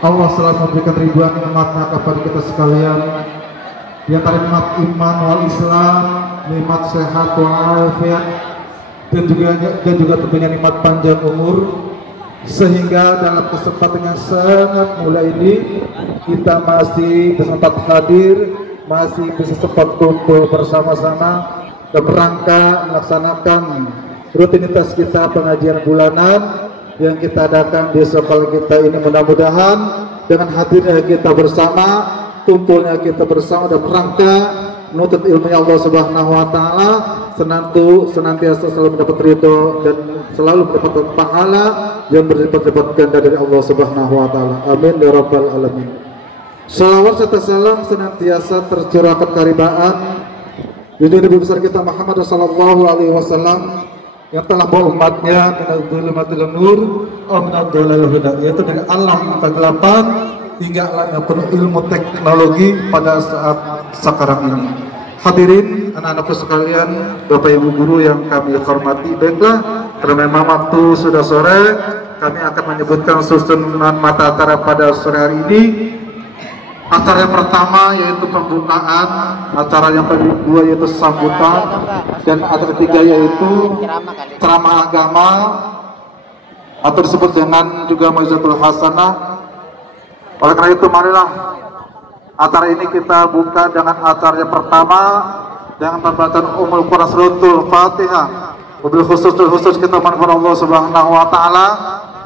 Allah selalu memberikan ribuan nikmatnya kepada kita sekalian. Di antara nikmat iman wal Islam, nikmat sehat walafiat, dan juga tentunya nikmat panjang umur. Sehingga dalam kesempatan yang sangat mulia ini kita masih bersempat hadir, masih bisa sempat kumpul bersama-sama dalam rangka melaksanakan rutinitas kita pengajian bulanan yang kita adakan di sekolah kita ini. Mudah-mudahan dengan hadirnya kita bersama, kumpulnya kita bersama dalam rangka menuntut ilmu Allah Subhanahu wa taala, senantiasa selalu mendapat ridho dan selalu mendapatkan pahala yang berlipat-lipat ganda dari Allah Subhanahu wa taala. Amin ya rabbal alamin. Salawat serta salam senantiasa tercurahkan karibaan junjungan Nabi besar kita Muhammad sallallahu alaihi wasallam yang telah bawa umatnya minal dzulumatil nur minal dhalalil huda, yaitu dari alam kegelapan hingga alam yang penuh ilmu teknologi pada saat sekarang ini. Hadirin anak-anakku sekalian, Bapak Ibu guru yang kami hormati, baiklah karena memang waktu sudah sore, kami akan menyebutkan susunan mata acara pada sore hari ini. Acara yang pertama yaitu pembukaan, acara yang kedua yaitu sambutan, dan acara ketiga yaitu ceramah agama atau disebut dengan juga mau'izatul hasanah. Oleh karena itu marilah acara ini kita buka dengan acara yang pertama dengan pembacaan Ummul Quran Suratul Fatihah. Wabil khusus kita manfaat Allah Subhanahu wa taala.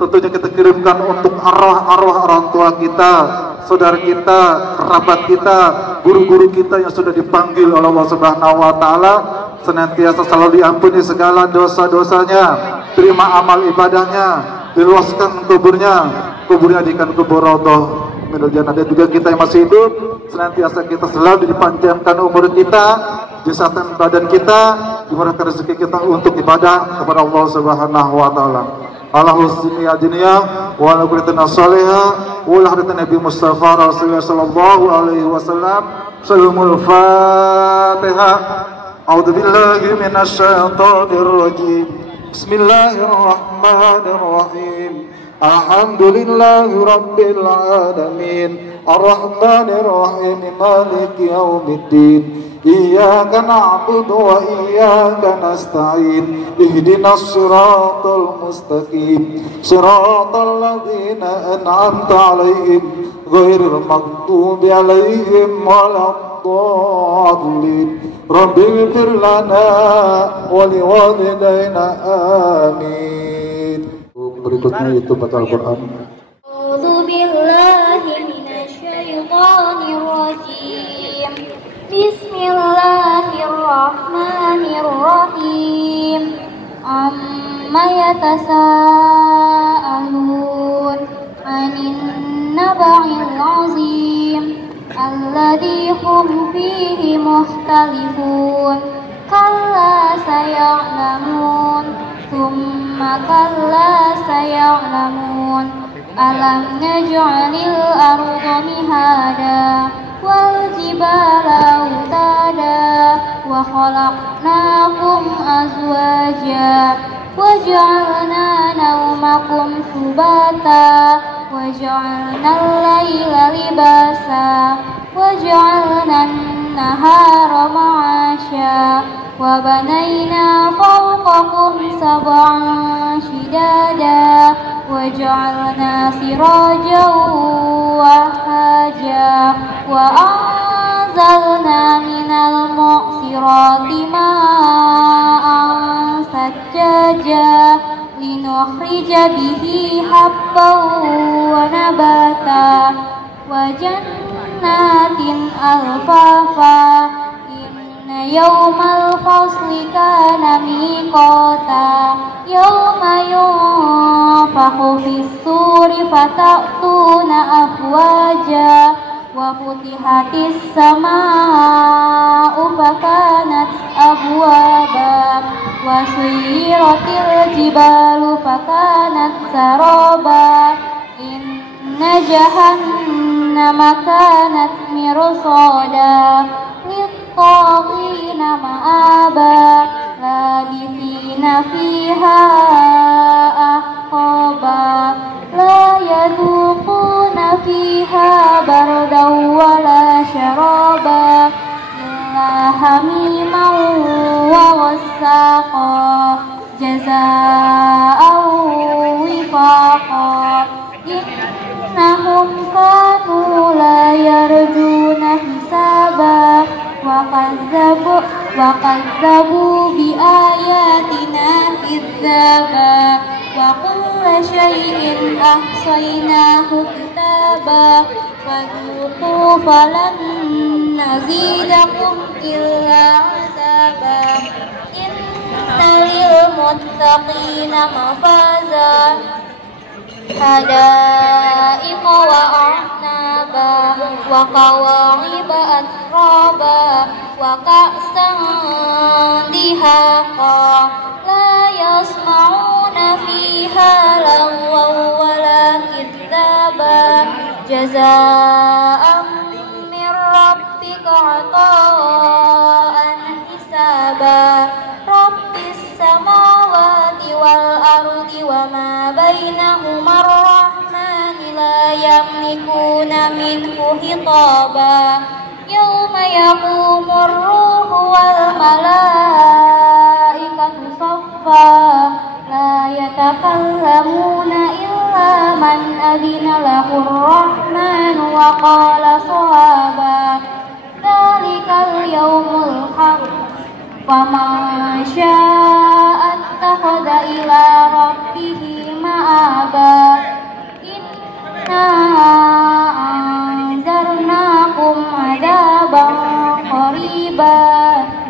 Tentunya kita kirimkan untuk arwah-arwah orang tua kita, saudara kita, kerabat kita, guru-guru kita yang sudah dipanggil oleh Allah Subhanahu wa taala, senantiasa selalu diampuni segala dosa-dosanya, terima amal ibadahnya, diluaskan kuburnya jadikan kubur radhah minal jannah. Dan juga kita yang masih hidup, senantiasa kita selalu dipanjangkan umur kita, kesehatan badan kita, dimurahkan rezeki kita untuk ibadah kepada Allah Subhanahu wa taala. Ala husni ajniyah wa ala kullitina salihah wa ala hadirin Nabi Mustafa Rasulullah sallallahu alaihi wasallam. Salamul Fatihah. A'udzu billahi minasy syaithanir rajim. Bismillahirrahmanirrahim. Alhamdulillahi rabbil alamin. Arrahmanir rahim. Maliki yaumiddin. Iyyaka na'budu wa iyyaka nasta'in. Ihdinas siratal mustaqim. Siratal ladzina an'amta 'alaihim ghairil maghdubi 'alaihim waladdallin. Rabbighfir lana wa liwalidayna amin. Berikutnya itu baca Al-Quran. A'udzu billahi minasy syaithanir rajim. Bismillahirrahmanirrahim. Amma yatasaalun 'anin naba'il 'azim alladzi hum fihi mukhtalifun. Kalla saya'lamun thumma kalla saya'lamun. Alam naj'alil arda mihada wal jibala autada wa khalaqnakum azwaja wa ja'alna nawmakum subata wa ja'alna al-laila libasa wa ja'alna an-nahara ma'asha wa banayna fawqakum sab'an shidada wa ja'alna sirajan wahaja wa anzalna minal mu'sirati ma'an sajjaja linukhrija bihi habban wa nabata wa jannatin alfafa. Inna yawmal fasli kana miqata yawma yunfakhu fis-suri fata'tuna afwaja wa futihatis samaa'u fakanat abwaba wa suyiratil jibalu fakanat saraba. Inna jahannama kanat mirsada lit-taghina ma'aba labithina fiha ahqaba la yadhuquna fiha حميما وغساقا جزاء وفاقا إنهم كانوا لا يرجون حسابا وكذبوا بآياتنا كذابا وكل شيء أحصيناه كتابا فذوقوا فلن نزيدكم إلا عذابا إن للمتقين مفازا حدائق وأعنابا وكواعب أترابا وكأسا دهاقا لا يسمعون فيها لغوا ولا كذابا جزاء من ربك عطاء حسابا رب السماوات والأرض وما بينهما الرحمن لا يملكون منه خطابا يوم يقوم الروح والملائكة صفا لا يتكلمون إلا من أذن له الرحمن وقال صوابا ذلك اليوم الحق فمن شاء اتخذ إلى ربه مآبا إنا أنذرناكم عذابا قريبا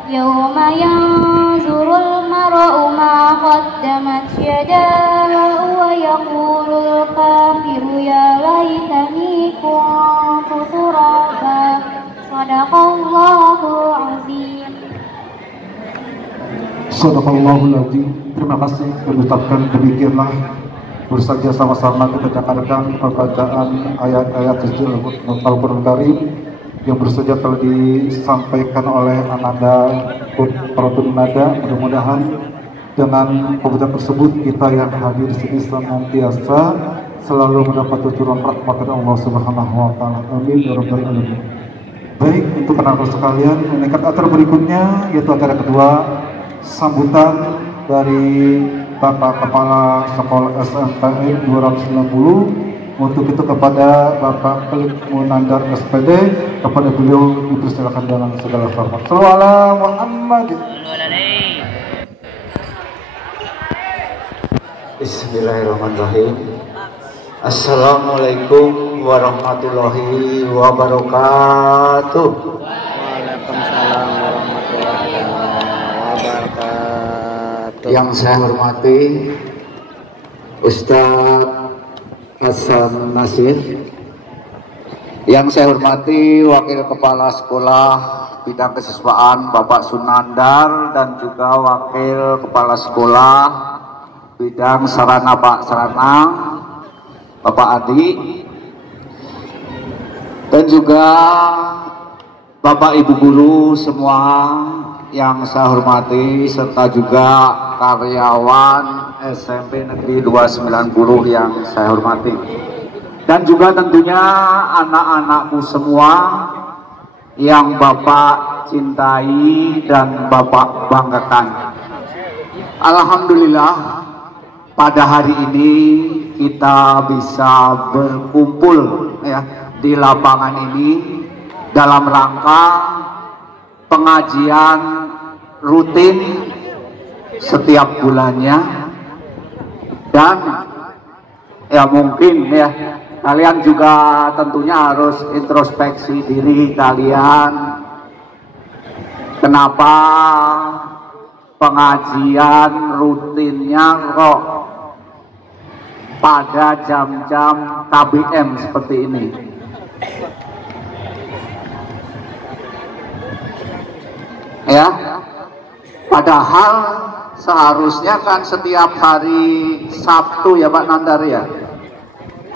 يوم ينظر المرء ما قدمت يداه ويقول الكافر يا ليتني كنت ترابا صدق الله العظيم. Sadaqallahul Azim. Terima kasih mengucapkan demikianlah bersaja sama-sama kita dengarkan pembacaan ayat-ayat suci Al-Qur'an Karim yang bersaja telah disampaikan oleh Ananda Paratun Nada. Mudah-mudahan dengan pembacaan tersebut kita yang hadir di sini senantiasa selalu mendapat cucuran rahmat dari Allah Subhanahu wa taala. Amin ya rabbal alamin. Baik, untuk anak-anak sekalian, meningkat acara berikutnya yaitu acara kedua, sambutan dari Bapak Kepala Sekolah SMPN 290 untuk itu kepada Bapak Klik Munandar SPD, kepada beliau dipersilakan dengan segala hormat. Shallallahu alaihi Muhammad. Bismillahirrahmanirrahim. Assalamualaikum warahmatullahi wabarakatuh. Waalaikumsalam warahmatullahi wabarakatuh. Yang saya hormati Ustadz Hasan Nasir, yang saya hormati Wakil Kepala Sekolah Bidang Kesiswaan Bapak Sunandar, dan juga Wakil Kepala Sekolah Bidang Sarana Sarana Bapak Adi, dan juga Bapak Ibu Guru semua yang saya hormati, serta juga karyawan SMP Negeri 290 yang saya hormati, dan juga tentunya anak-anakku semua yang Bapak cintai dan Bapak banggakan. Alhamdulillah, pada hari ini kita bisa berkumpul ya di lapangan ini dalam rangka pengajian rutin setiap bulannya, dan ya mungkin ya kalian juga tentunya harus introspeksi diri kalian, kenapa pengajian rutinnya kok pada jam-jam KBM seperti ini. Ya, padahal seharusnya kan setiap hari Sabtu ya Pak Nandar ya,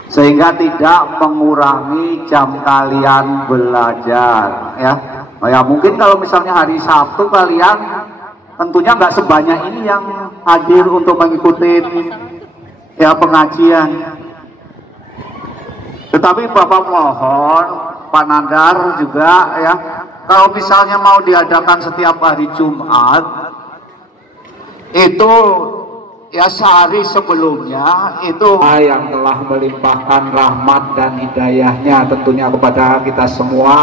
sehingga tidak mengurangi jam kalian belajar ya. Ya mungkin kalau misalnya hari Sabtu kalian tentunya nggak sebanyak ini yang hadir untuk mengikuti ya pengajian, tetapi Bapak mohon Pak Nandar juga ya kalau misalnya mau diadakan setiap hari Jumat, itu ya sehari sebelumnya itu yang telah melimpahkan rahmat dan hidayahnya tentunya kepada kita semua,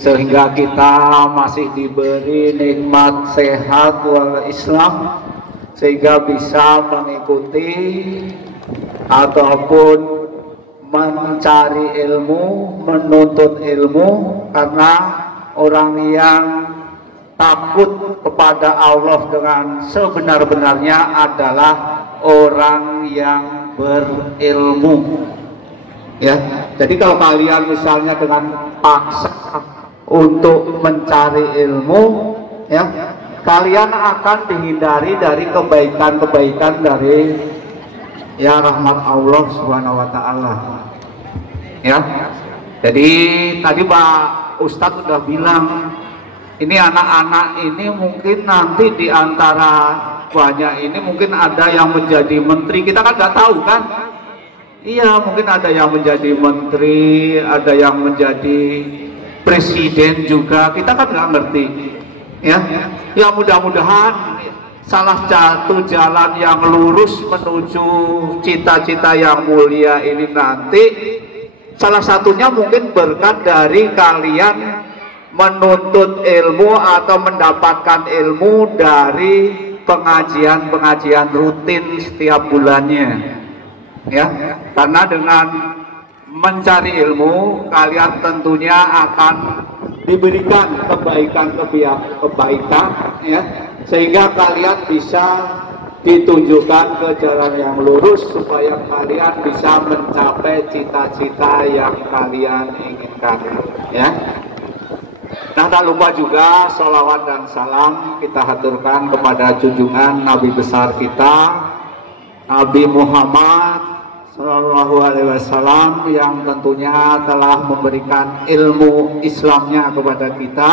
sehingga kita masih diberi nikmat sehat wal Islam, sehingga bisa mengikuti ataupun mencari ilmu, menuntut ilmu, karena orang yang takut kepada Allah dengan sebenar-benarnya adalah orang yang berilmu. Ya, jadi kalau kalian misalnya dengan paksa untuk mencari ilmu, ya, kalian akan dihindari dari kebaikan-kebaikan dari ya rahmat Allah Subhanahu wa taala. Ya. Jadi tadi Pak Ustadz sudah bilang, ini anak-anak ini mungkin nanti di antara banyak ini mungkin ada yang menjadi menteri, kita kan nggak tahu kan? Iya, mungkin ada yang menjadi menteri, ada yang menjadi presiden juga, kita kan nggak ngerti. Ya mudah-mudahan salah satu jalan yang lurus menuju cita-cita yang mulia ini nanti, salah satunya mungkin berkat dari kalian menuntut ilmu atau mendapatkan ilmu dari pengajian-pengajian rutin setiap bulannya. Ya, karena dengan mencari ilmu kalian tentunya akan diberikan kebaikan, ya, sehingga kalian bisa ditunjukkan ke jalan yang lurus supaya kalian bisa mencapai cita-cita yang kalian inginkan, ya. Nah, tak lupa juga sholawat dan salam kita haturkan kepada junjungan Nabi besar kita, Nabi Muhammad Sallallahu Alaihi Wasallam, yang tentunya telah memberikan ilmu Islamnya kepada kita.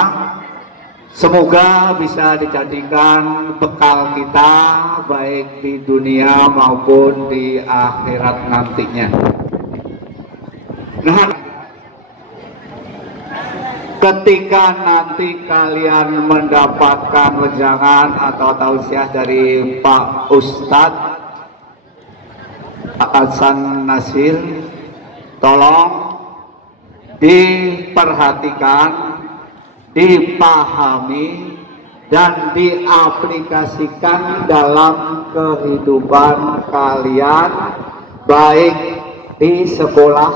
Semoga bisa dijadikan bekal kita baik di dunia maupun di akhirat nantinya. Nah, ketika nanti kalian mendapatkan wejangan atau tausiah dari Pak Ustadz Hasan Nasir, tolong diperhatikan, dipahami, dan diaplikasikan dalam kehidupan kalian, baik di sekolah,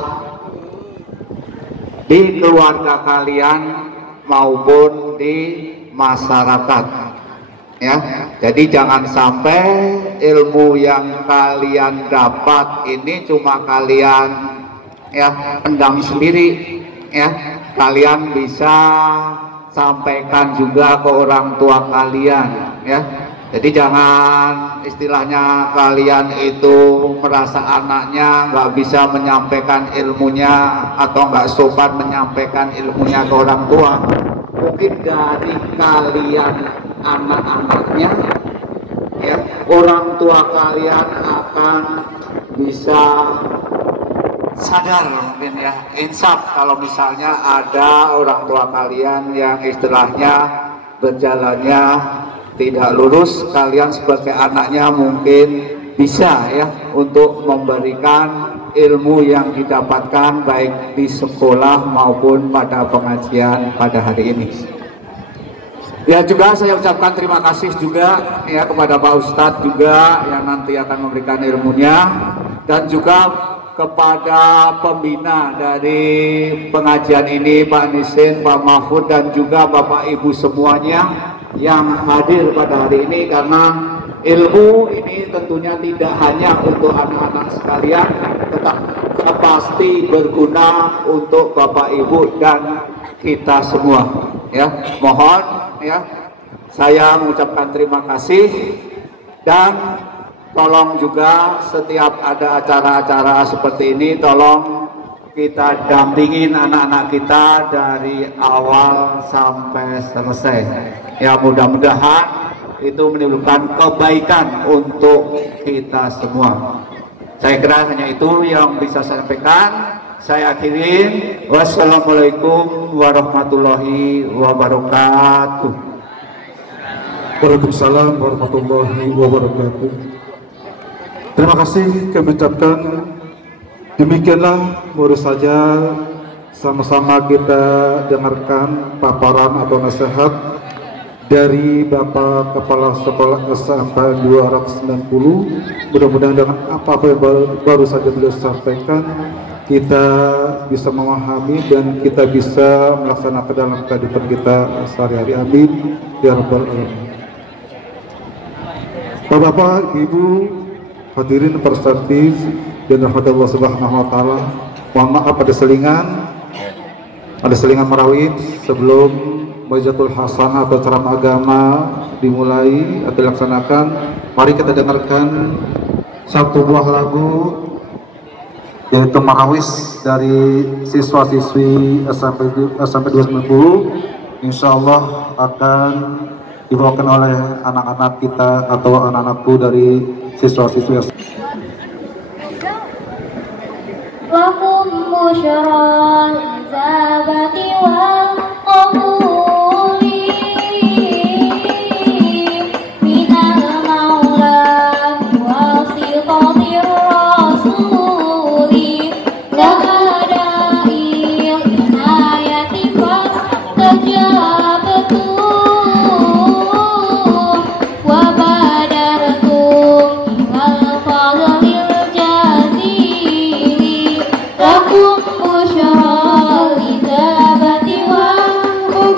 di keluarga kalian, maupun di masyarakat. Ya, jadi jangan sampai ilmu yang kalian dapat ini cuma kalian ya pendam sendiri, ya. Kalian bisa sampaikan juga ke orang tua kalian, ya. Jadi jangan istilahnya kalian itu merasa anaknya nggak bisa menyampaikan ilmunya atau nggak sopan menyampaikan ilmunya ke orang tua. Mungkin dari kalian anak-anaknya, ya, orang tua kalian akan bisa sadar mungkin, ya, insaf kalau misalnya ada orang tua kalian yang istilahnya berjalannya tidak lurus, kalian sebagai anaknya mungkin bisa, ya, untuk memberikan ilmu yang didapatkan baik di sekolah maupun pada pengajian pada hari ini. Ya, juga saya ucapkan terima kasih juga, ya, kepada Pak Ustadz juga yang nanti akan memberikan ilmunya, dan juga kepada pembina dari pengajian ini, Pak Nisin, Pak Mahfud, dan juga Bapak Ibu semuanya yang hadir pada hari ini, karena ilmu ini tentunya tidak hanya untuk anak-anak sekalian, tetapi pasti berguna untuk Bapak Ibu dan kita semua, ya. Mohon, ya, saya mengucapkan terima kasih, dan tolong juga setiap ada acara-acara seperti ini, tolong kita dampingin anak-anak kita dari awal sampai selesai. Ya, mudah-mudahan itu menimbulkan kebaikan untuk kita semua. Saya kira hanya itu yang bisa saya sampaikan. saya akhirin. Wassalamualaikum warahmatullahi wabarakatuh. Waalaikumsalam warahmatullahi wabarakatuh. Terima kasih kami ucapkan. Demikianlah baru saja sama-sama kita dengarkan paparan atau nasihat dari Bapak Kepala Sekolah SMP 290. Mudah-mudahan dengan apa-apa yang baru saja beliau sampaikan, kita bisa memahami dan kita bisa melaksanakan dalam kehidupan kita sehari-hari. Amin ya rabbal alamin. Bapak, Ibu, hadirin persertif dan rahmat Allah Subhanahu wa taala. Mohon maaf ada selingan merawit sebelum Mau'izatul Hasanah atau ceramah agama dimulai atau dilaksanakan. Mari kita dengarkan satu buah lagu yaitu Marawis dari siswa-siswi SMP 290. Insya Allah akan dibawakan oleh anak-anak kita atau anak-anakku dari siswa-siswi. Lakum busyral izabati wal qabuli minal maula wasitatir rasuli lahada'il inayati fastajabtum wa badartum wal fadlil jazili lakum busyral izabati wal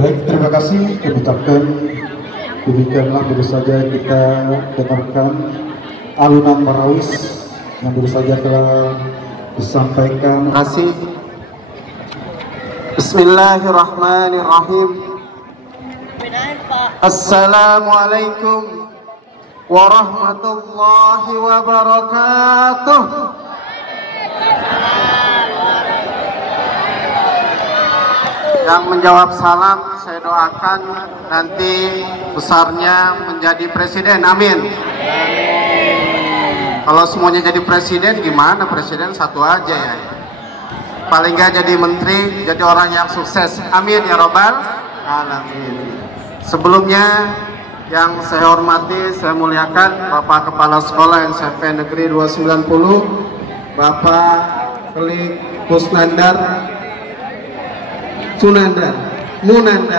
Baik, terima kasih kami ucapkan. Demikianlah baru saja kita dengarkan alunan marawis yang baru saja telah disampaikan. Terima kasih. Bismillahirrahmanirrahim. Assalamualaikum warahmatullahi wabarakatuh. Yang menjawab salam saya doakan nanti besarnya menjadi presiden, amin. Kalau semuanya jadi presiden gimana? Presiden satu aja ya. Paling nggak jadi menteri, jadi orang yang sukses, amin ya robbal alamin. Sebelumnya yang saya hormati, saya muliakan Bapak Kepala Sekolah SMP Negeri 290, Bapak Klik Kusnandar Munandar,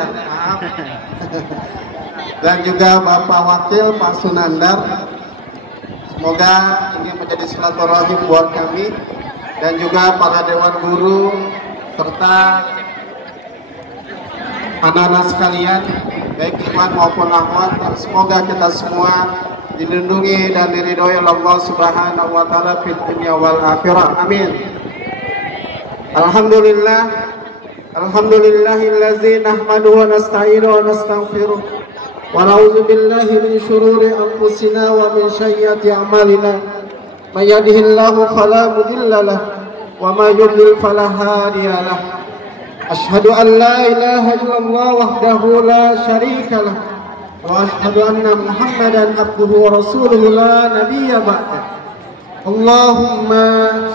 maaf. Dan juga Bapak Wakil Pak Sunandar. Semoga ini menjadi silaturahim buat kami dan juga para dewan guru serta anak-anak sekalian, baik iman maupun akhwat, dan semoga kita semua dilindungi dan diridhoi Allah Subhanahu wa taala fid dunya wal akhirah. Amin. Alhamdulillah. Alhamdulillahillazi nahmaduhu wa nasta'inuhu wa nastaghfiruh wa na'udzu billahi min shururi anfusina wa min sayyiati a'malina. May yahdihillahu fala mudilla lahu wa may yudlil fala hadiya lahu. Asyhadu an la ilaha illallah wahdahu la syarika lahu wa asyhadu anna Muhammadan abduhu wa rasuluhu la nabiyya ba'da. Allahumma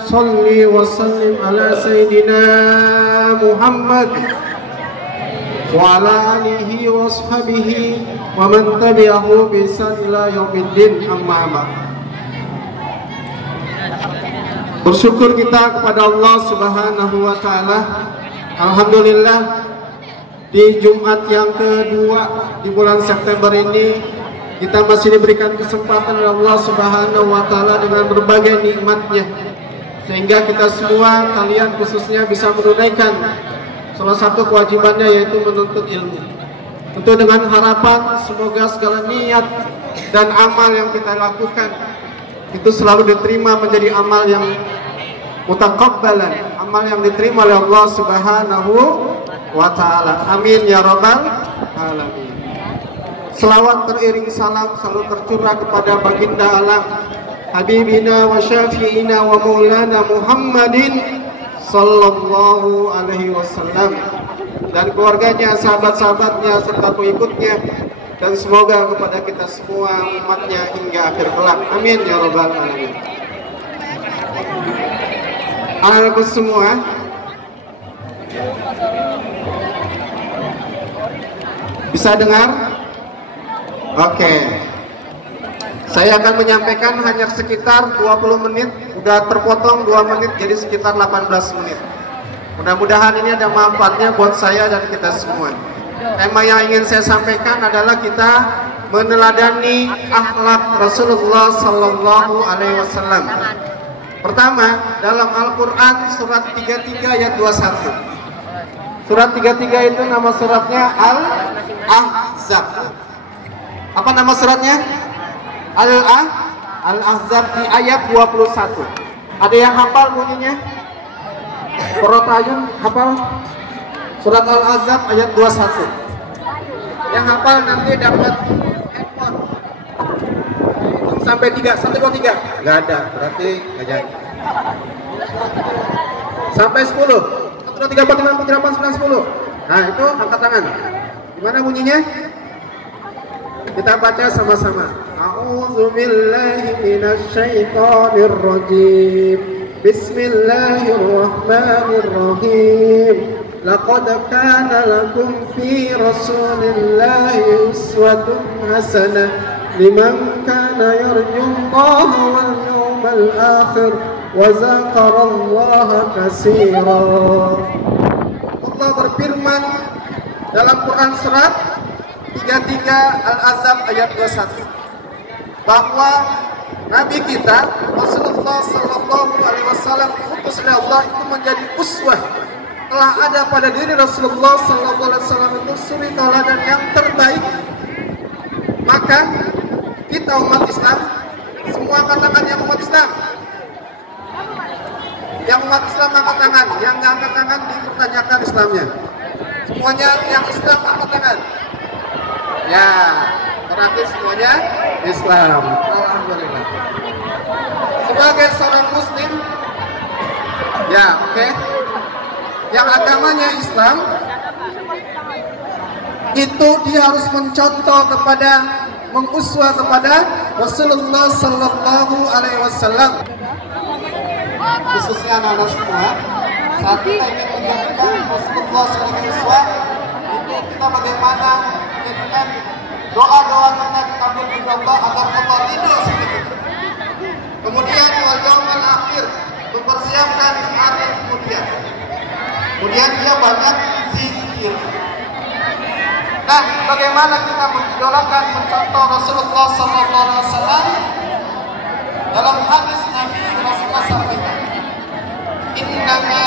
salli wa sallim ala Sayyidina Muhammad wa ala alihi wa ashabihi wa man tabi'ahu bi ihsan ila yaumiddin, amma ba'd. Bersyukur kita kepada Allah Subhanahu wa taala. Alhamdulillah, di Jumat yang kedua di bulan September ini kita masih diberikan kesempatan oleh Allah Subhanahu wa taala dengan berbagai nikmatnya, sehingga kita semua, kalian khususnya, bisa menunaikan salah satu kewajibannya, yaitu menuntut ilmu. Tentu dengan harapan semoga segala niat dan amal yang kita lakukan itu selalu diterima menjadi amal yang mutakabbalan, amal yang diterima oleh Allah Subhanahu wa taala. Amin ya rabbal alamin. Selawat beriring salam selalu tercurah kepada baginda alam, Habibina wa syafi'ina wa maulana Muhammadin sallallahu alaihi wasallam, dan keluarganya, sahabat-sahabatnya, serta pengikutnya, dan semoga kepada kita semua umatnya hingga akhir kelak. Amin ya rabbal alamin. Anak-anakku semua, bisa dengar? Oke. Saya akan menyampaikan hanya sekitar 20 menit, udah terpotong 2 menit jadi sekitar 18 menit. Mudah-mudahan ini ada manfaatnya buat saya dan kita semua. Tema yang ingin saya sampaikan adalah kita meneladani akhlak Rasulullah sallallahu alaihi wasallam. Pertama, dalam Al-Qur'an surat 33 ayat 21. Surat 33 itu nama suratnya Al-Ahzab. Apa nama suratnya? Al-Ahzab di ayat 21. Ada yang hafal bunyinya? Korotayun hafal? Surat Al-Ahzab ayat 21. Yang hafal nanti dapat handphone. Sampai 3, 1, 2, 3. Nggak ada, berarti nggak jadi. Sampai 10. 1, 2, 3, 4, 5, 6, 7, 8, 9, 10. Nah itu angkat tangan. Gimana bunyinya? Kita baca sama-sama. A'udzubillahi minasyaitonir rajim. Bismillahirrahmanirrahim. Laqad kana lakum fi Rasulillahi uswatun hasanah liman kana yarjullaha wal yawmal akhir wa dzakarallaha katsira. Allah berfirman dalam Quran surat 33 Al-Ahzab ayat 21 bahwa Nabi kita Rasulullah Sallallahu Alaihi Wasallam diutus oleh Allah itu menjadi uswah. Telah ada pada diri Rasulullah Sallallahu Alaihi Wasallam itu suri tauladan yang terbaik. Maka kita umat Islam, semua katakan yang umat Islam. Yang umat Islam angkat tangan, yang nggak angkat tangan dipertanyakan Islamnya. Semuanya yang Islam angkat tangan. Ya, berarti semuanya Islam. Alhamdulillah. Sebagai seorang Muslim, ya oke, yang agamanya Islam, itu dia harus mencontoh kepada, menguswah kepada Rasulullah Sallallahu Alaihi Wasallam. Khususnya anak-anak semua, saat kita ingin menjadikan Rasulullah sebagai uswah, itu kita bagaimana menjadikan doa-doa kita dikabul oleh Allah agar Allah ridho sama kita. Kemudian wal yaumal akhir, mempersiapkan hari kemudian. Kemudian dia banyak zikir. Nah, bagaimana kita mengidolakan, mencontoh Rasulullah Sallallahu Alaihi Wasallam? Dalam hadis Nabi Rasulullah sampaikan, innama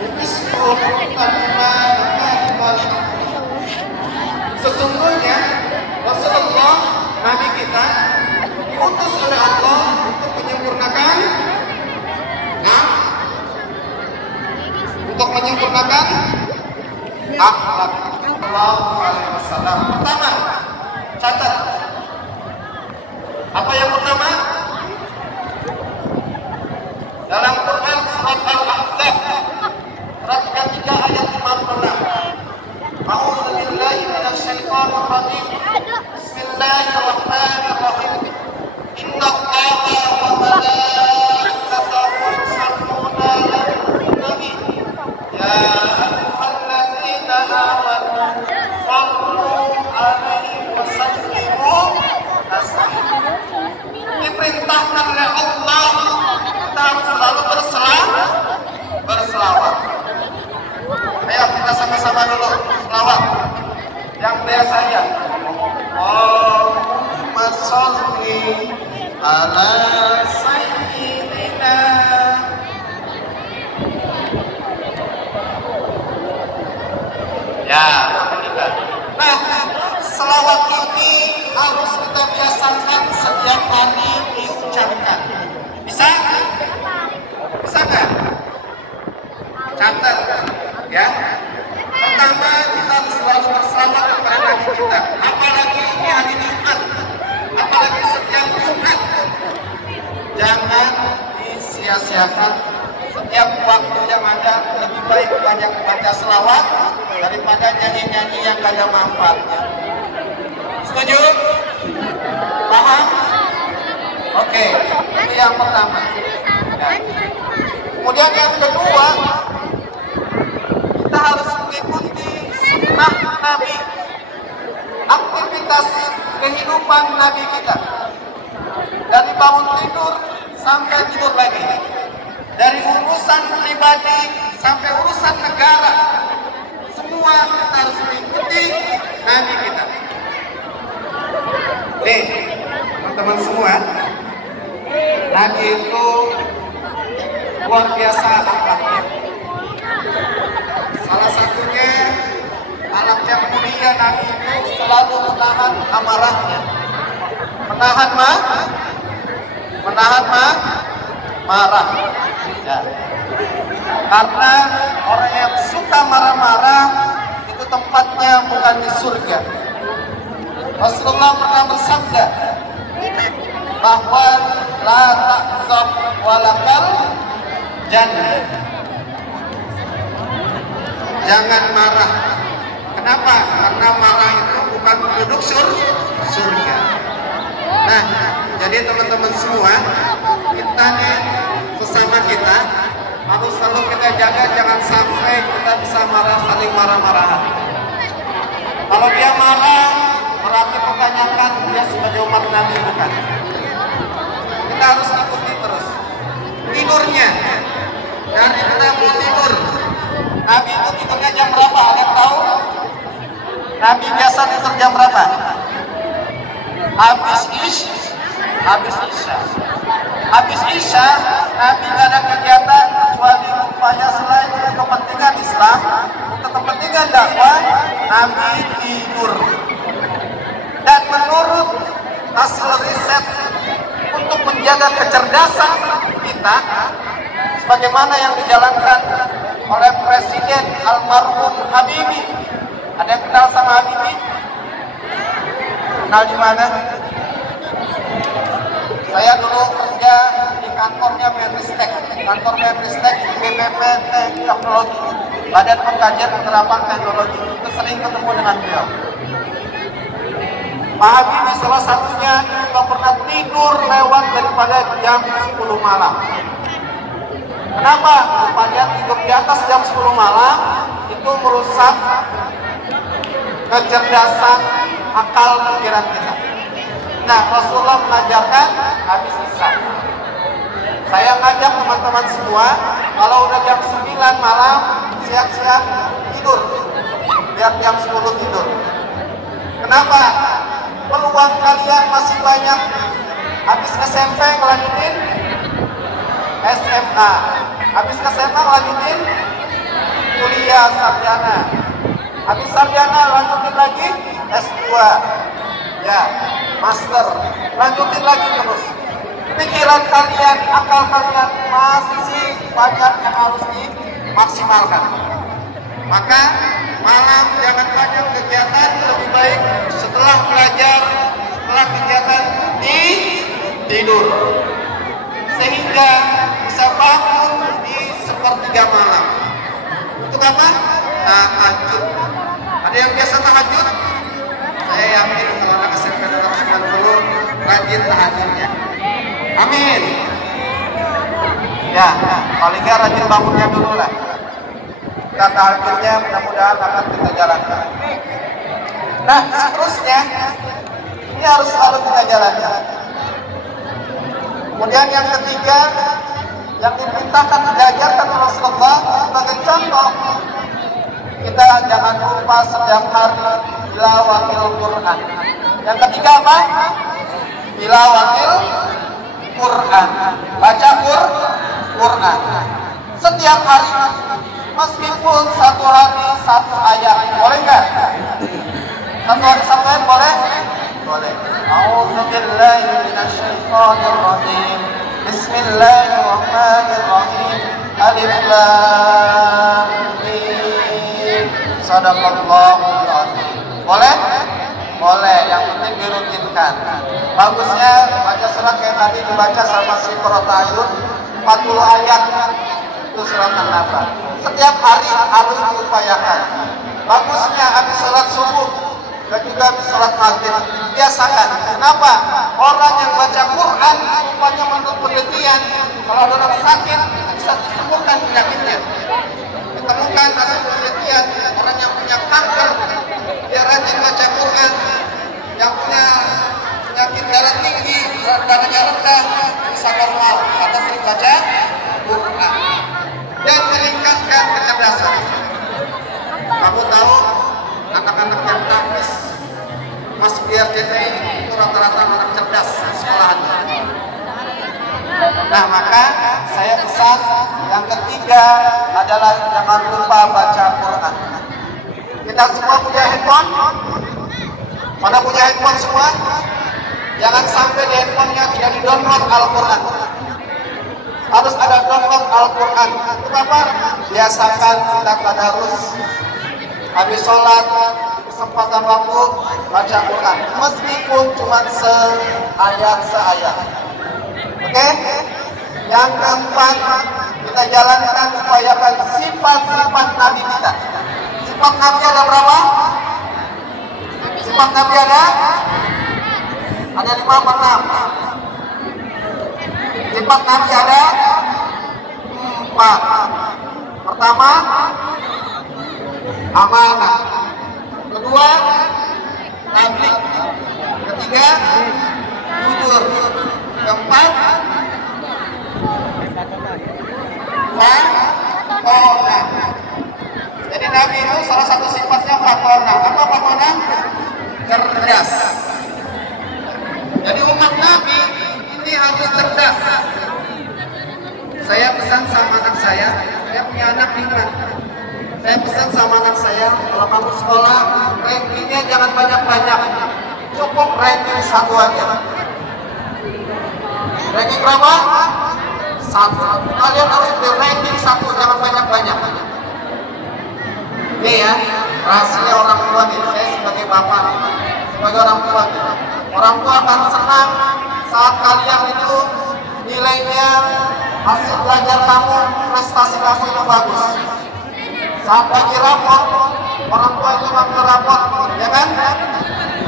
bu'ithu mutammiman. Sesungguhnya Rasulullah Nabi kita diutus oleh Allah untuk menyempurnakan akhlak Sallallahu Alaihi Wasallam. Pertama, catat. Apa yang pertama? Dalam Quran surat Al-Ahzab surat 3 ayat 56. A'udzubillahi minasyaitonir rajim. Bismillahirrahmanirrahim. Innallaha wa malaikatahu yusalluna 'alan nabi. Ya ayyuhalladzina amanu sallu 'alaihi wa sallimu taslima. Diperintahkan oleh Allah kita harus selalu berselawat. Ayo kita sama-sama dulu selawat yang biasa ya. Allahumma sholli ala sayyidina. Ya, nah, selawat ini harus kita biasakan setiap hari diucapkan. Bisa? Bisa nggak? Catat, ya. Pertama, kita harus selalu berselawat kepada Nabi kita. Apalagi ini hari Jumat, apalagi setiap Jumat. Jangan disia-siakan. Setiap waktu yang ada, lebih baik banyak baca selawat daripada nyanyi-nyanyi yang gak ada manfaatnya. Setuju? Paham? Oke, itu yang pertama. Nah. Kemudian yang kedua, kita harus mengikuti sunnah Nabi, aktivitas kehidupan Nabi kita, dari bangun tidur sampai tidur lagi, dari urusan pribadi sampai urusan negara, semua kita harus mengikuti Nabi kita. Nih, teman-teman semua, Nabi itu luar biasa akhlaknya. Salah satunya anak yang mulia Nabi itu selalu menahan amarahnya. Menahan marah. Ya. Karena orang yang suka marah-marah itu tempatnya bukan di surga. Rasulullah pernah bersabda bahwa la ta'zab walakal jannah. Jangan marah. Kenapa? Karena marah itu bukan penduduk surga. Nah, jadi teman-teman semua, kita nih sesama kita harus selalu kita jaga, jangan sampai kita bisa marah, saling marah-marahan. Kalau dia marah, berarti pertanyakan dia sebagai umat Nabi bukan. Kita harus ikuti terus. Tidurnya, dari kita mau tidur, Nabi itu tidurnya jam berapa? Ada yang tahu? Nabi biasa tidur jam berapa? Habis Isya, Nabi tidak ada kegiatan kecuali rupanya selain untuk kepentingan Islam, untuk kepentingan dakwah, Nabi tidur. Dan menurut hasil riset untuk menjaga kecerdasan kita, sebagaimana yang dijalankan oleh Presiden almarhum Habibie. Ada yang kenal sama Habibie? Kenal di mana? Saya dulu kerja di kantornya Menristek, kantor Menristek BPP Teknologi, Badan Pengkajian Penerapan Teknologi. Itu sering ketemu dengan beliau. Pak Habibie salah satunya tidak pernah tidur lewat daripada jam 10 malam. Kenapa? Supaya tidur di atas jam 10 malam itu merusak kecerdasan akal pikiran kita. Nah, Rasulullah mengajarkan habis Isya. Saya ngajak teman-teman semua, kalau udah jam 9 malam, siap-siap tidur. Biar jam 10 tidur. Kenapa? Peluang kalian masih banyak. Habis SMP ngelanjutin SMA. Habis SMA ngelanjutin kuliah sarjana. Habis sarjana lanjutin lagi S2. Ya, master. Lanjutin lagi terus. Pikiran kalian, akal kalian masih banyak yang harus dimaksimalkan. Maka malam jangan banyak kegiatan, lebih baik setelah belajar, setelah kegiatan tidur. Sehingga bisa bangun di sepertiga malam. Untuk apa? Tahajud. Ada yang biasa tahajud? Saya yakin kalau anak SMP 290 rajin tahajudnya. Amin. Ya, paling nggak rajin bangunnya dulu lah. Kita tahajudnya mudah-mudahan akan kita jalankan. Nah, seterusnya ini harus selalu kita jalankan. Kemudian yang ketiga, yang diperintahkan diajarkan Rasulullah sebagai contoh, kita jangan lupa setiap hari tilawatil Quran. Yang ketiga apa? Tilawatil Quran. Baca Quran. Setiap hari, meskipun satu hari satu ayat, boleh nggak? Satu hari satu ayat boleh? Boleh. A'udzubillahi minasyaitonir rajim. Bismillahirrahmanirrahim. Alif lam mim. Shadaqallahul azim. Boleh? Boleh, yang penting dirutinkan. Bagusnya baca surat kayak tadi dibaca sama si Qur'an 40 ayat. Itu surat An-Naba. Setiap hari harus diupayakan. Bagusnya habis sholat subuh dan juga habis sholat maghrib biasakan. Kenapa? Orang yang baca Quran rupanya menurut penelitian, kalau ada orang sakit bisa disembuhkan penyakitnya. Ditemukan hasil penelitian, orang yang punya kanker dia rajin baca Quran, yang punya penyakit darah tinggi, darahnya rendah bisa normal karena sering baca Quran. Dan meningkatkan kecerdasan. Kamu tahu anak-anak yang tahfiz masuk di RCTI itu rata-rata anak cerdas sekolahannya. Nah, maka saya pesan yang ketiga adalah jangan lupa baca Quran. Kita semua punya handphone? Pada punya handphone semua? Jangan sampai di handphonenya tidak di-download Al-Quran. Harus ada download Al-Quran. Kenapa? Biasakan kita tadarus. Habis sholat, kesempatan waktu, baca Quran. Meskipun cuma seayat. Oke? Yang keempat, kita jalankan upayakan sifat-sifat Nabi kita. Sifat Nabi ada berapa? Sifat Nabi ada 5 apa 6? Sifat Nabi ada 4. Pertama, amanah. Kedua, tabligh. Ketiga, jujur. Keempat, fatona. Jadi Nabi itu salah satu sifatnya fatona. Apa fatona? Cerdas. Jadi umat Nabi ini harus cerdas. Saya pesan sama anak saya punya anak 5. Saya pesan sama anak saya, kalau kamu sekolah, rankingnya jangan banyak-banyak. Cukup ranking 1 aja. Ranking berapa? 1. Kalian harus di ranking 1, jangan banyak-banyak. Oke ya, rahasia orang tua nih. Saya sebagai bapak, sebagai orang tua. Orang tua akan senang saat kalian itu nilainya, hasil belajar kamu, prestasi kamu itu bagus. Saat bagi rapor, orang tua itu ngambil rapor, ya kan?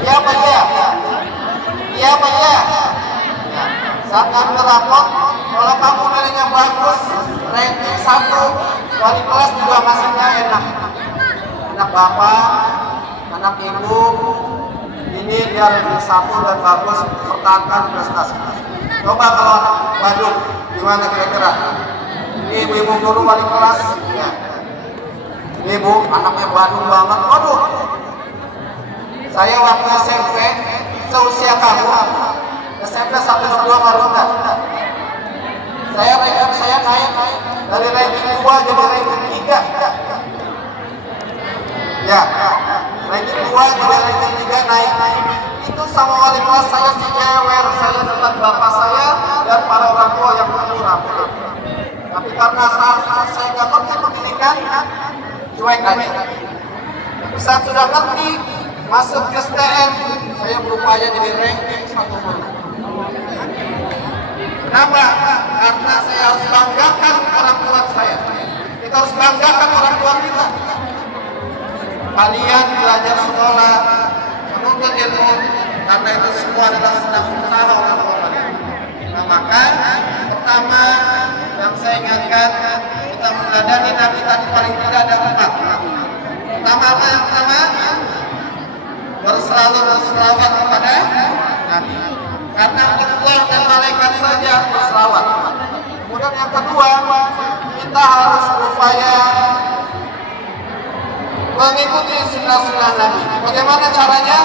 Iya apa iya? Iya apa iya? Saat ngambil rapor, kalau kamu nilainya bagus, ranking 1, wali kelas juga masuknya enak. Anak bapak, anak ibu, ini dia ranking 1 dan bagus, pertahankan prestasi. Coba kalau anak Badung, gimana kira-kira? Ini ibu-ibu guru wali kelas, ya. Ibu, anaknya Bandung banget. Waduh, saya waktu SMP, seusia kamu, SMP 1-2 baru enggak. Saya naik dari ranking 2 jadi ranking 3. Ya, ranking 2 jadi ranking 3 naik. Itu sama wali kelas saya jewer, saya dengan bapak saya dan para orang tua yang berkurang. Tapi karena saya nggak ngerti pendidikan, cuek aja. Saat sudah ngerti, masuk ke STM, saya berupaya jadi ranking 1 guru. Kenapa? Karena saya harus banggakan orang tua saya. Kita harus banggakan orang tua kita. Kalian belajar sekolah, menuntut ilmu, karena itu semua adalah sedang usaha orang tua kalian. Nah, maka pertama yang saya ingatkan, kita meneladani Nabi tadi paling tidak ada 4. Pertama apa yang pertama? Berselawat kepada Nabi. Karena Allah dan malaikat saja berselawat. Kemudian yang kedua, kita harus berupaya mengikuti sunnah-sunnah Nabi. Bagaimana caranya?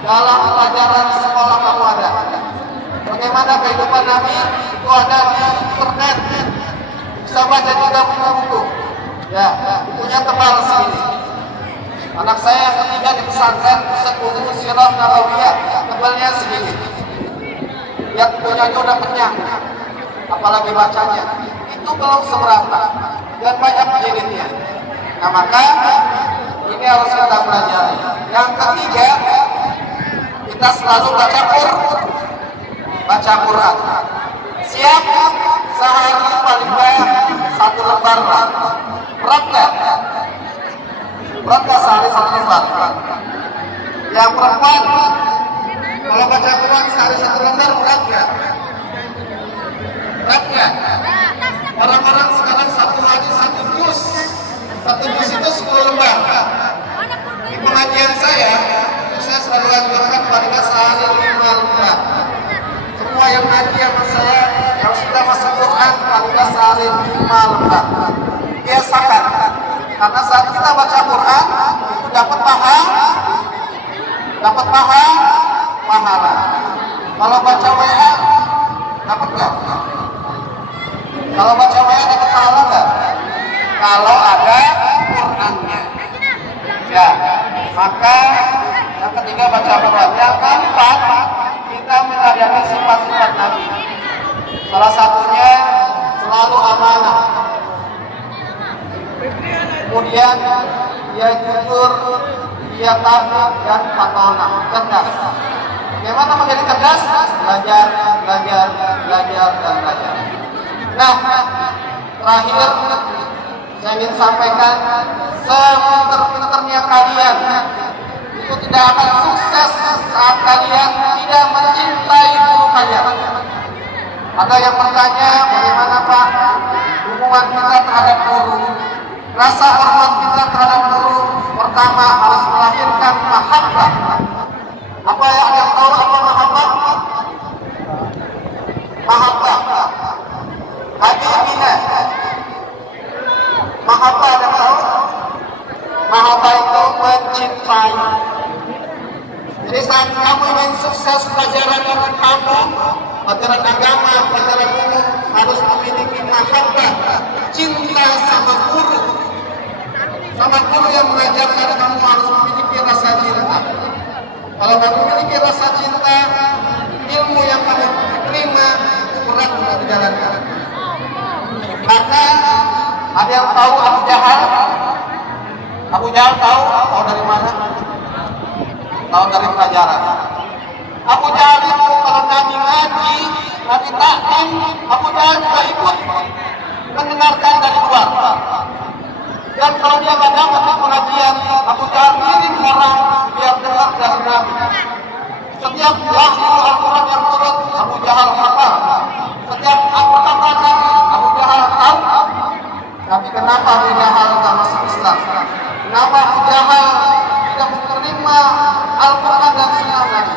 Dalam pelajaran sekolah kamu ada. Bagaimana kehidupan Nabi itu ada di internet. Bisa baca juga buku-buku. Ya, bukunya tebal segini. Anak saya yang ketiga di pesantren, Ustaz Buku Sirah Nabawiyah, tebalnya segini. Lihat bukunya udah kenyang, apalagi bacanya. Itu belum seberapa dan banyak jilidnya. Nah maka ini harus kita pelajari. Yang ketiga, kita selalu baca Quran. Siap? Sehari paling banyak 1 lembar. Berat nggak? Berat nggak sehari 1 lembar? Yang perempuan, kalau baca Quran sehari 1 lembar berat nggak? Berat nggak? Orang-orang sekarang 1 hari 1 juz. 1 juz itu 10 lembar. Di pengajian saya selalu anjurkan paling sehari 5 lembar. Semua yang ngaji sama saya, yang sudah masuk Quran, paling sehari 5 lembar. Biasakan, karena saat kita baca Quran itu dapat pahala. Kalau baca WA dapat nggak? Kalau baca WA dapat pahala nggak? Kalau ada Qurannya. Ya. dengan sifat-sifat Nabi. Salah satunya selalu amanah. Kemudian dia jujur, dia taat dan fatonah, cerdas. Bagaimana menjadi cerdas? Belajar, belajar, belajar, dan belajar. Nah, terakhir saya ingin sampaikan, sepinter-pinternya kalian itu tidak akan sukses saat kalian tidak mencintai guru kalian. Ada yang bertanya, bagaimana Pak hubungan kita terhadap guru? Rasa hormat kita terhadap guru pertama harus melahirkan mahabbah. Apa yang tahu apa mahabbah? Mahabbah. Habibina. Mahabbah ada tahu? Mahabbah itu mencintai. Jadi saat kamu ingin sukses pelajaran kamu, pelajaran agama, pelajaran umum, harus memiliki mahabbah, cinta sama guru. Sama guru yang mengajarkan kamu harus memiliki rasa cinta. Kalau kamu memiliki rasa cinta, ilmu yang kamu terima berat untuk dijalankan. Karena ada yang tahu Abu Jahal? Abu Jahal tahu dari mana? Tahu dari pelajaran. Abu Jahal itu kalau Nabi ngaji, Nabi taklim, Abu Jahal juga ikut mendengarkan dari luar. Dan kalau dia nggak dapat pengajian, Abu Jahal kirim orang biar dengar dari Nabi. Setiap wahyu Al-Quran yang turun, Abu Jahal hafal. Setiap perkataan Nabi, Abu Jahal tahu. Tapi kenapa Abu Jahal nggak masuk Islam? Kenapa Abu Jahal tidak menerima Al-Quran dan Sunnah Nabi?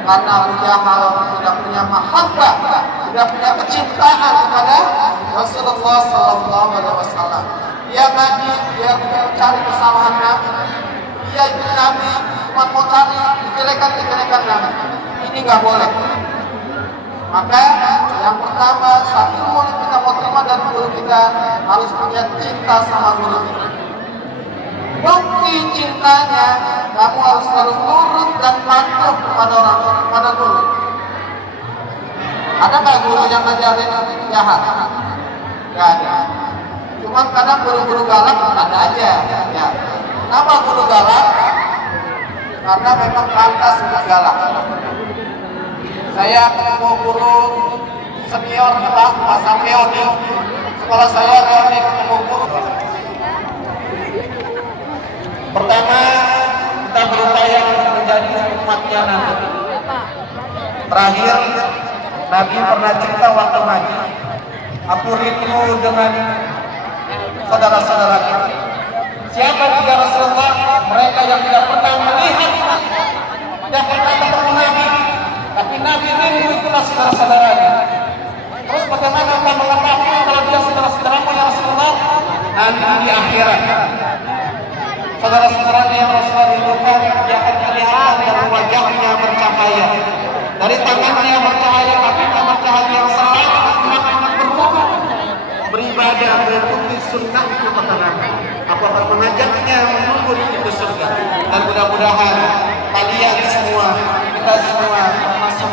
Karena Abu Jahal tidak punya mahabbah, tidak punya kecintaan kepada Rasulullah SAW. Dia ngaji, dia mencari kesalahan Nabi. Dia ikut Nabi, cuma mau cari kejelekan Nabi. Ini nggak boleh. Maka yang pertama, saat ilmu yang kita mau terima dari guru kita harus punya cinta sama guru kita. Bukti cintanya, kamu harus selalu nurut dan patuh kepada guru. Ada nggak guru yang ngajarin jahat? Nggak ada. Cuma kadang guru-guru galak ada aja. Ya. Kenapa guru galak? Karena memang pantas untuk galak. Saya ketemu guru senior Pak Samyo di sekolah saya ketemu guru. Pertama, kita berupaya untuk menjadi umatnya Nabi. Terakhir, Nabi pernah cerita waktu ngaji, aku rindu dengan saudara-saudara kita. Siapa juga Rasulullah? Mereka yang tidak pernah melihat, tidak pernah ketemu Nabi, tapi Nabi rindu itulah saudara-saudaranya. Terus bagaimana kita mengetahui kalau dia saudara-saudaramu ya Rasulullah? Nanti di akhirat, saudara-saudaranya yang Rasulullah rindukan, dia akan kelihatan dari wajahnya bercahaya, dari tangannya bercahaya, kakinya bercahaya, yang selalu berwudu, beribadah, mengikuti sunnah itu kata Nabi. Aku akan mengajaknya menunggu di pintu surga. Dan mudah-mudahan kalian semua, kita semua termasuk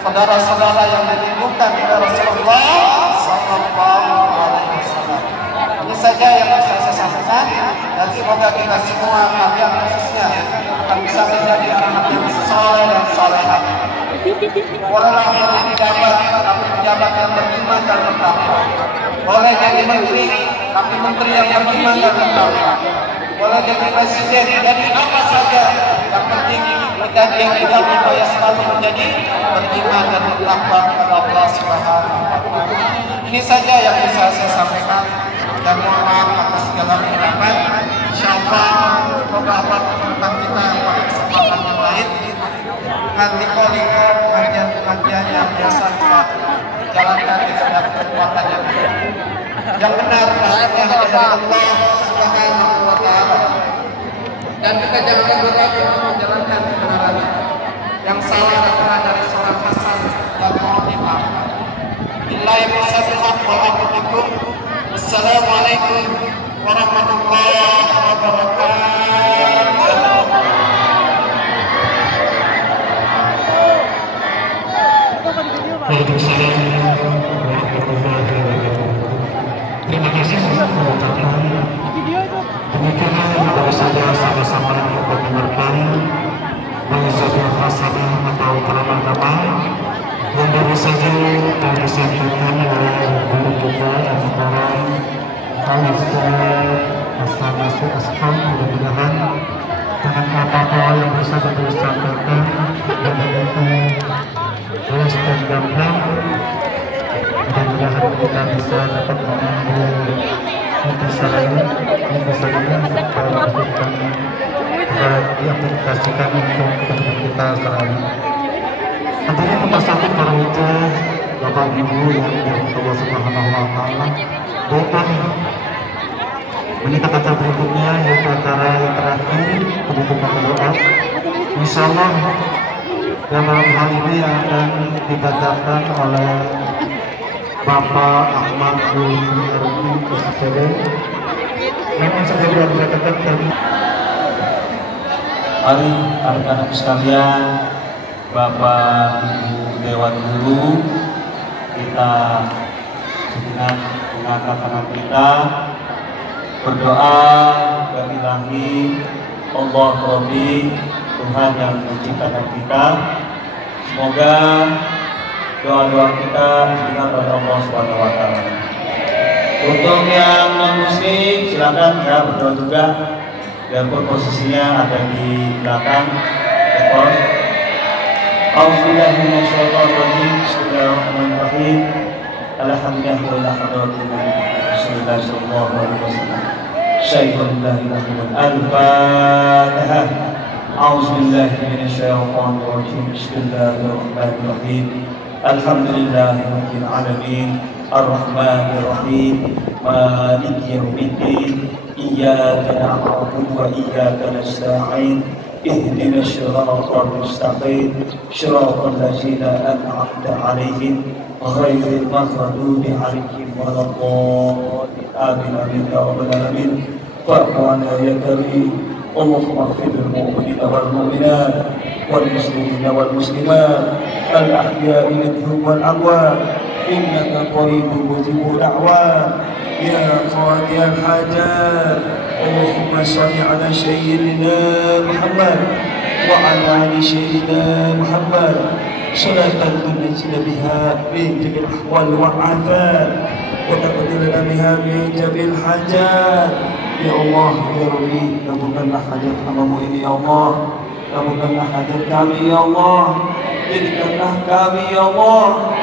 saudara-saudara yang dirindukan oleh Rasulullah Sallallahu Alaihi Wasallam. Ini saja yang bisa saya sampaikan, dan semoga kita semua, kalian khususnya, akan bisa menjadi anak yang soleh dan salehah. Bolehlah menjadi pejabat, tapi pejabat yang beriman dan bertakwa. Boleh jadi menteri, tapi menteri yang beriman dan bertakwa. Boleh jadi presiden, jadi apa saja, yang penting menjadi yang tidak supaya selalu menjadi beriman dan bertakwa kepada Allah Subhanahu wa Ta'ala. Ini saja yang bisa saya sampaikan, dan mohon maaf atas segala kekurangan. Insyaallah semoga Allah memberkati kita pada kesempatan yang lain. Nanti kajian yang biasa kita jalankan dengan kekuatan yang benar, hanya dari Allah Subhanahu wa Ta'ala. Dan kita jangan lupa untuk menjalankan kebenaran. Yang salah adalah dari seorang Hasan dan mohon dimaafkan. Billahi wassalamualaikum. Assalamualaikum warahmatullahi wabarakatuh. Waalaikumsalam warahmatullahi wabarakatuh. Terima kasih sudah mengucapkan. Demikianlah baru saja sama-sama kita dengarkan Ma'izatul Hasanah atau Keramat Amal yang baru saja disampaikan oleh guru kita antara Al-Ustaz Hasan Nasir Asqam. Mudah-mudahan dengan apa-apa yang bisa disampaikan dan itu jelas dan gamblang, mudah-mudahan kita bisa dapat mengambil intisari serta diaplikasikan untuk kehidupan kita sehari. Tentunya pemasakit para wujud Bapak Ibu yang dirahmati Allah Subhanahu wa Ta'ala, doakan menikah acara berikutnya yaitu acara yang terakhir penutupan doa. Insya Allah dalam hal ini yang akan dibacakan oleh Bapak Ahmad Zulkarni SPB. Memang sudah dibacakan tadi. Mari anak-anak sekalian, Bapak Ibu Dewan Guru, kita sejenak mengangkat tangan kita, berdoa kepada Ilahi Allah Rabbi, Tuhan yang menciptakan kita. Semoga doa-doa kita didengar oleh Allah Subhanahu wa Ta'ala. Untuk yang non-muslim silakan ya berdoa juga, biarpun posisinya ada di belakang ekor. Auzubillahi minasyaitonir rajim. Bismillahirrahmanirrahim. Alhamdulillah sallallahu alaihi wasallam. Al-Fatihah. Auzubillahi minasyaitonir rajim. Bismillahirrahmanirrahim. Alhamdulillahirabbil alamin. Ar-Rahmanir Rahim. Maliki yaumiddin. Iyyaka na'budu wa iyyaka nasta'in. Ihdinas siratal mustaqim. Shiratal ladzina an'amta 'alaihim ghairil maghdubi 'alaihim waladdallin. Amin amin ya rabbal alamin. Fa'ana ya karim. Allahumma ighfir lil mu'minina wal mu'minat wal muslimina wal muslimat al ahya'i minhum wal amwat innaka qaribun mujibud da'wat ya qadiyal hajat. Allahumma shalli ala sayyidina Muhammad wa ala ali sayyidina Muhammad salatan tunjina biha min jamil ahwal wal afat wa taqdi lana biha min jamil hajat. Ya Allah, ya Rabbi, kabulkanlah hajat hamba-Mu ini ya Allah. Kabulkanlah hajat kami ya Allah. Jadikanlah kami ya Allah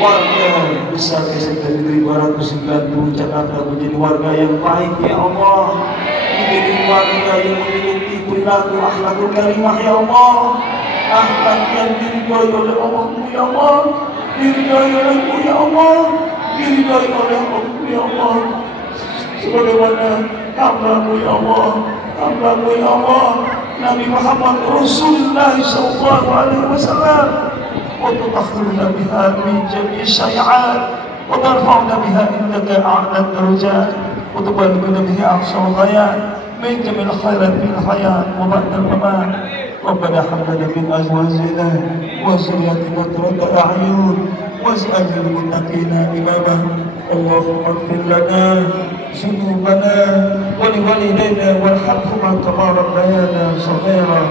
warga besar dari 290 Jakarta menjadi warga yang baik ya Allah. Menjadi warga yang memiliki perilaku akhlakul karimah ya Allah. Akhlak yang diridhai oleh Allah-Mu ya Allah. Diridhai oleh-Mu ya Allah. Diridhai oleh Allah ya Allah. Sebagaimana hamba-Mu ya Allah, hamba-Mu ya Allah, Nabi Muhammad Rasulullah sallallahu alaihi wasallam, wa tutahhiruna biha min jami'i syai'at wa tarfa'una biha indaka a'la darajat wa tuballighuna biha aqsal ghayat min jami'il khairat fil hayat wa ba'da al-mamat. ربنا هب لنا من ازواجنا وذرياتنا قرة اعين واجعلنا للمتقين اماما. اللهم اغفر لنا ذنوبنا ولوالدينا وارحمهما كما ربيانا صغيرا.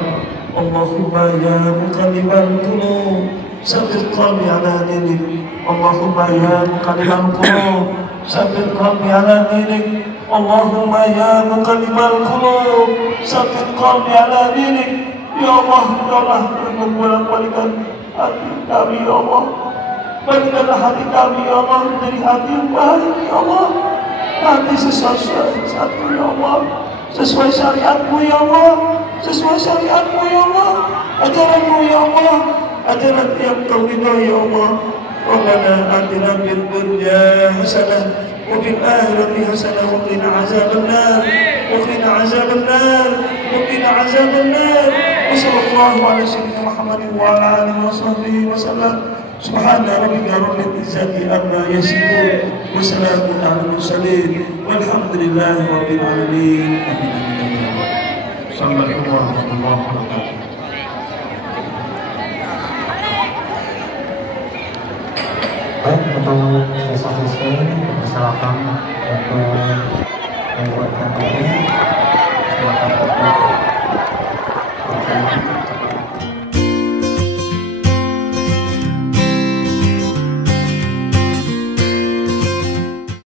اللهم يا مقلب القلوب ثبت قلبي على دينك. اللهم يا مقلب القلوب ثبت قلبي على دينك. اللهم يا مقلب القلوب ثبت قلبي على دينك. Ya Allah, tolonglah membolak-balikan hati kami ya Allah. Balikanlah hati kami ya Allah menjadi hati yang baik ya Allah. Hati sesuai satu ya Allah, sesuai syariat-Mu ya Allah, sesuai syariat-Mu ya Allah, ajaran-Mu ya Allah, ajaran yang Kau ridhai ya Allah. Rabbana atina fid dunya hasanah wa fil akhirati hasanah wa qina azabannar wa qina azabannar wa qina azabannar. Wassallallahu ala sayyidina Muhammadin wa ala alihi wa sahbihi wa sallam. Subhana rabbika rabbil izzati amma yasifun wa salamun ala mursalin walhamdulillahi rabbil alamin. Assalamualaikum warahmatullahi wabarakatuh. atau desa-desa